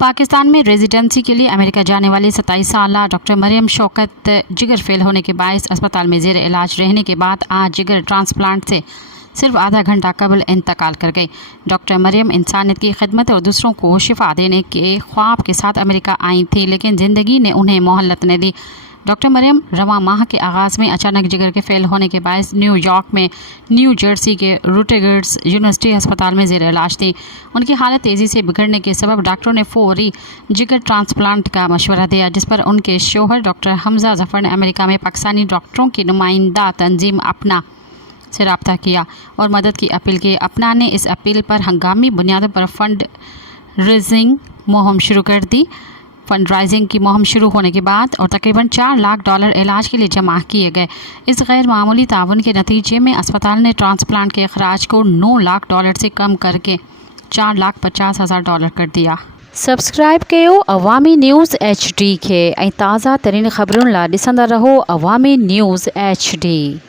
पाकिस्तान में रेजिडेंसी के लिए अमेरिका जाने वाली 27 साल डॉक्टर मरियम शौकत जिगर फेल होने के बायस अस्पताल में ज़ेर इलाज रहने के बाद आज जिगर ट्रांसप्लांट से सिर्फ आधा घंटा कबल इंतकाल कर गई। डॉक्टर मरियम इंसानियत की खिदमत और दूसरों को शिफा देने के ख्वाब के साथ अमेरिका आई थी, लेकिन ज़िंदगी ने उन्हें मोहलत न दी। डॉक्टर मरियम रवां माह के आगाज़ में अचानक जिगर के फेल होने के बायस न्यूयॉर्क में न्यू जर्सी के रुटगर्स यूनिवर्सिटी अस्पताल में ज़ेर इलाज थी। उनकी हालत तेज़ी से बिगड़ने के सबब डॉक्टरों ने फौरी जिगर ट्रांसप्लांट का मशवरा दिया, जिस पर उनके शोहर डॉक्टर हमजा जफ़र ने अमेरिका में पाकिस्तानी डॉक्टरों की नुमाइंदा तंजीम अपना से रब्ता किया और मदद की अपील की। अपना ने इस अपील पर हंगामी बुनियादों पर फंड रेजिंग मुहिम शुरू कर दी। फंड राइजिंग की मुहिम शुरू होने के बाद और तकरीबन $4 लाख इलाज के लिए जमा किए गए। इस गैर मामूली ताउन के नतीजे में अस्पताल ने ट्रांसप्लांट के अखराज को $9 लाख से कम करके $4,50,000 कर दिया। सब्सक्राइब कयो अवामी न्यूज़ HD के ऐं ताज़ा तरीन ख़बरुनि लाइ ॾिसंदा रहो अवामी न्यूज़ HD।